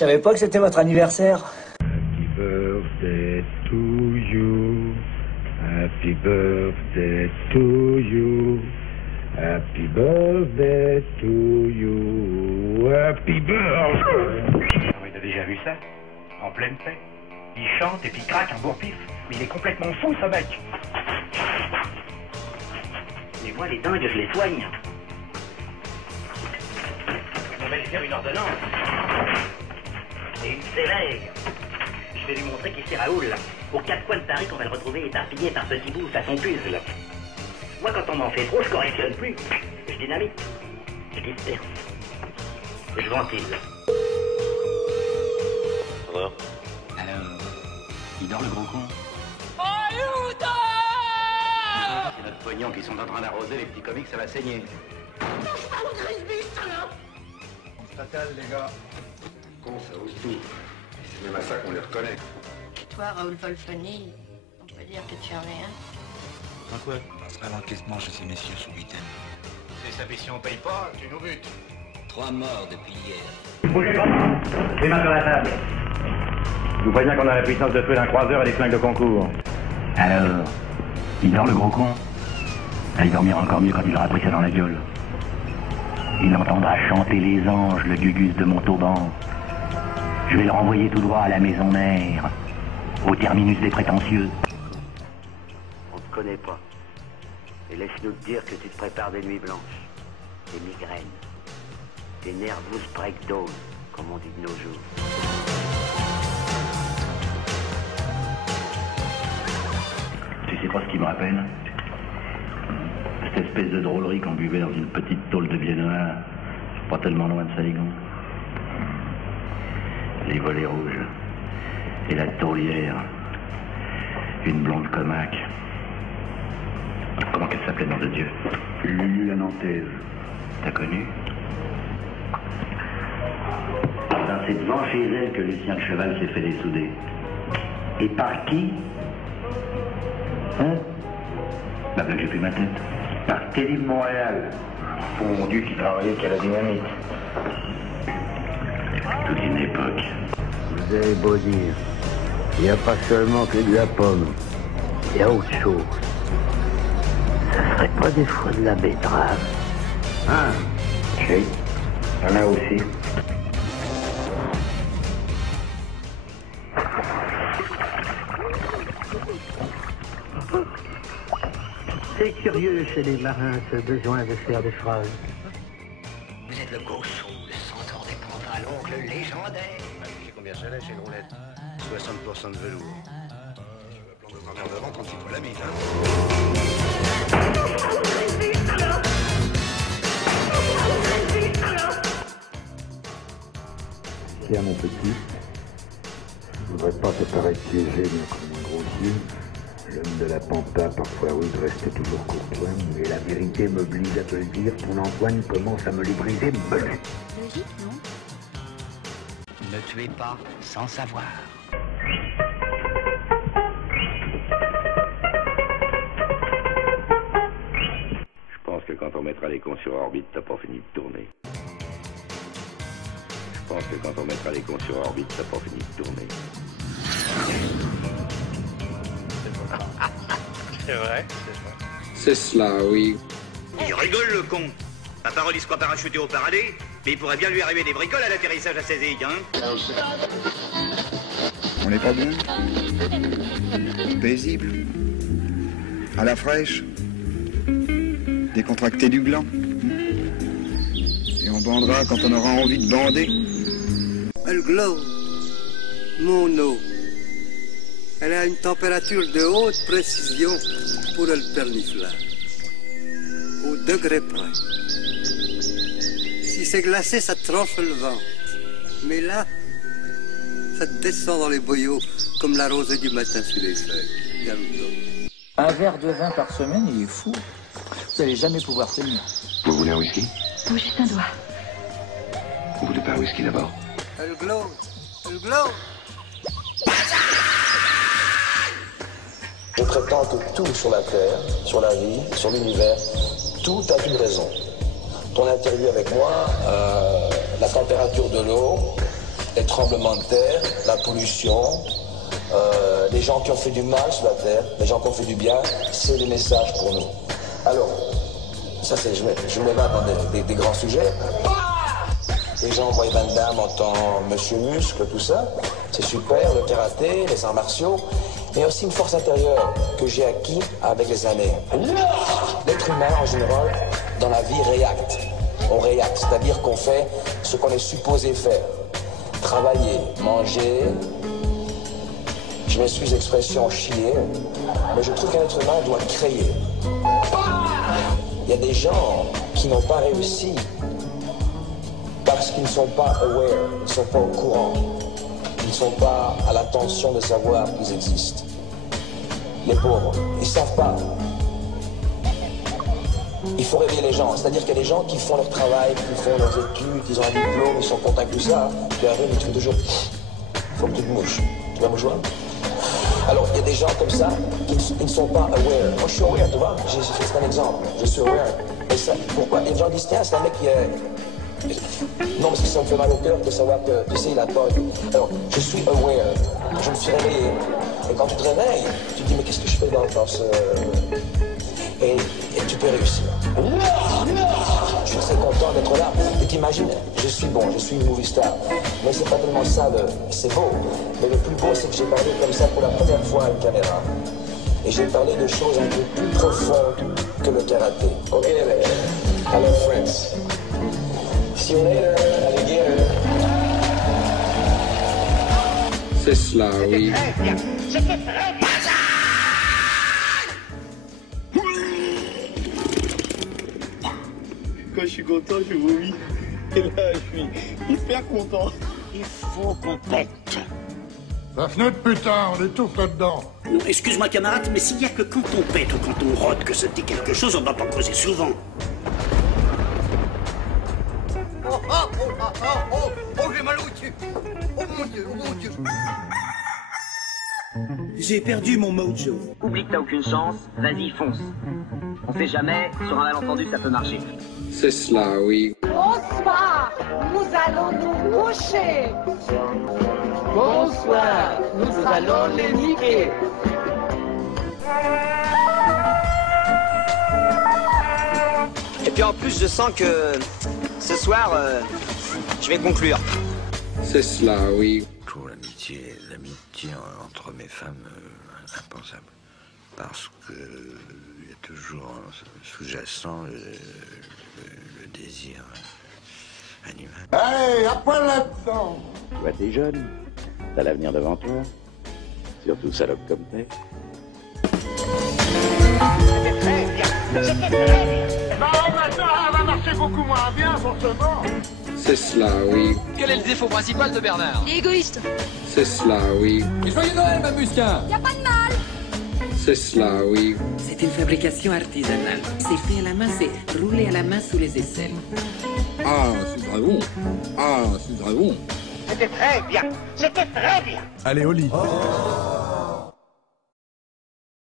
savais pas que c'était votre anniversaire. Happy birthday to you. Happy birthday to you. Happy birthday to you. Happy birthday. Oui, t'as déjà vu ça? En pleine paix. Il chante et puis craque un bourre-pif. Mais il est complètement fou, ce mec. Mais moi, les dingues, je les soigne. On va lui faire une ordonnance. Et une sévère. Je vais lui montrer qu'ici, Raoul, aux quatre coins de Paris, qu'on va le retrouver éparpillé par petits bouts à son puzzle. Moi, quand on m'en fait trop, je correctionne plus. Je dynamite. Je disperse. Je ventile. Alors, il dort le gros con. C'est notre pognon qui sont en train d'arroser les petits comiques, ça va saigner. Fatal, les gars. Con, ça ose tout. C'est même à ça qu'on les reconnaît. Toi, Raoul Wolfoni, on peut dire que tu en es un. quoi? On passera l'encaissement chez ces messieurs ce week-end. Et ça fait si on paye pas, tu nous butes. 3 morts depuis hier. Bougez pas, les mains sur la table. Je vous préviens qu'on a la puissance de feu d'un croiseur et des flingues de concours. Alors, il dort le gros con? Il dormira encore mieux quand il aura pris ça dans la gueule. Il entendra chanter les anges, le gugus de Montauban. Je vais le renvoyer tout droit à la maison mère, au terminus des prétentieux. On te connaît pas. Et laisse-nous te dire que tu te prépares des nuits blanches, des migraines, des nervous breakdowns, comme on dit de nos jours. Tu sais pas ce qui me rappelle? Cette espèce de drôlerie qu'on buvait dans une petite tôle de Viennois, pas tellement loin de Saigon. Les volets rouges et la taulière, une blonde comaque. Comment qu'elle s'appelait, nom de Dieu? Lulu la Nantaise. T'as connu? Ben, c'est devant chez elle que Lucien de Cheval s'est fait dessouder. Et par qui? Hein? Bah, j'ai plus ma tête. Par Teddy de Montréal. Fondu qui travaillait qu'à la dynamite. Toute une époque. Vous avez beau dire, il n'y a pas seulement que de la pomme, il y a autre chose. Ça serait pas des fois de la betterave? Ah, si. Il y en a aussi. C'est curieux chez les marins ce besoin de faire des phrases. Vous êtes le Gossou, le centaure des pampas, l'oncle légendaire. C'est combien ça lèche, une roulette? 60% de velours. Je me plante de travers devant quand il faut la mise, hein. Tiens, mon petit, je voudrais pas te paraître piégé, mais comme un grossier. L'homme de la pampa, parfois oui, de rester toujours courtois, mais la vérité m'oblige à te le dire, ton Antoine commence à me les briser belé. Logique, non? Ne tuez pas sans savoir. Je pense que quand on mettra les cons sur orbite, t'as pas fini de tourner. Je pense que quand on mettra les cons sur orbite, t'as pas fini de tourner. C'est vrai. C'est cela, oui. Il rigole, le con. La parole, il se croit parachuté au paradis, mais il pourrait bien lui arriver des bricoles à l'atterrissage à Cézanne, hein. On n'est pas bien? Paisible? À la fraîche? Décontracté du gland? Et on bandera quand on aura envie de bander? Elle glow, mon eau. Elle a une température de haute précision pour le perniflage. Au degré près. Si c'est glacé, ça tranche le ventre. Mais là, ça descend dans les boyaux comme la rosée du matin sur les feuilles. Garudo. Un verre de vin par semaine, il est fou. Vous allez jamais pouvoir tenir. Vous voulez un whisky? Oh, juste un doigt. Vous voulez pas un whisky d'abord? Elle glow, elle glow. Je prétends que tout sur la Terre, sur la vie, sur l'univers, tout a une raison. Ton interview avec moi, la température de l'eau, les tremblements de terre, la pollution, les gens qui ont fait du mal sur la terre, les gens qui ont fait du bien, c'est le message pour nous. Alors, ça c'est, je me bats dans des grands sujets. Les gens voient Van Damme en tant Monsieur Muscle, tout ça. C'est super, le karaté, les arts martiaux. Mais aussi une force intérieure que j'ai acquis avec les années. L'être humain, en général, dans la vie, réacte. On réacte, c'est-à-dire qu'on fait ce qu'on est supposé faire. Travailler, manger. Je m'excuse l'expression chier, mais je trouve qu'un être humain doit créer. Il y a des gens qui n'ont pas réussi parce qu'ils ne sont pas aware, ils ne sont pas au courant. Ils ne sont pas à l'attention de savoir qu'ils existent. Les pauvres, ils ne savent pas. Il faut réveiller les gens. C'est-à-dire qu'il y a des gens qui font leur travail, qui font leurs études, ils ont un diplôme, ils sont contents de tout ça. Puis arrive, ils trouvent toujours, il faut que tu te mouches. Tu vas mouchoir? Alors, il y a des gens comme ça qui ne sont pas aware. Moi, je suis aware, tu vois. C'est un exemple. Je suis aware. Et ça, pourquoi les gens disent, tiens, c'est un mec qui est... Non, parce que ça me fait mal au cœur de savoir que, tu sais, il a tort. Alors, je suis aware. Je me suis réveillé. Et quand tu te réveilles, tu te dis, mais qu'est-ce que je fais dans ce... Et tu peux réussir. Je suis très content d'être là. Et t'imagines, je suis bon, je suis une movie star. Mais c'est pas tellement ça, c'est beau. Mais le plus beau, c'est que j'ai parlé comme ça pour la première fois à une caméra. Et j'ai parlé de choses un peu plus profondes que le karaté. Ok, les mecs. Hello, friends. See you later, alligator. C'est cela, oui. C'était très bien. Quand je suis content, je vomis. Et là, je suis hyper content. Il faut qu'on pète. La fenêtre, putain, on étouffe là-dedans. Non, excuse-moi, camarade, mais s'il y a que quand on pète ou quand on rôde que ça dit quelque chose, on entend causer souvent. Oh, j'ai mal au cul. Oh mon Dieu, oh mon Dieu. J'ai perdu mon mojo. Oublie que t'as aucune chance, vas-y, fonce. On sait jamais, sur un malentendu, ça peut marcher. C'est cela, oui. Bonsoir, nous allons nous moucher. Bonsoir, nous allons les niquer. Et puis en plus, je sens que ce soir, je vais conclure. C'est cela, oui. Toujours l'amitié entre mes femmes, impensable. Parce que il y a toujours sous-jacent le désir animal. Allez, à poil là-dedans. Toi, t'es jeune, t'as l'avenir devant toi. Surtout salope comme t'es. C'était très bien. C'était très bien. Non, maintenant, elle va marcher beaucoup moins bien, forcément. C'est cela, oui. Quel est le défaut principal de Bernard? Il est égoïste. C'est cela, oui. Et joyeux Noël, ma musquin. Y a pas de mal. C'est cela, oui. C'est une fabrication artisanale. C'est fait à la main, c'est roulé à la main sous les aisselles. Ah, c'est très bon. Ah, c'est très bon. C'était très bien. C'était très bien. Allez, au lit. Oh.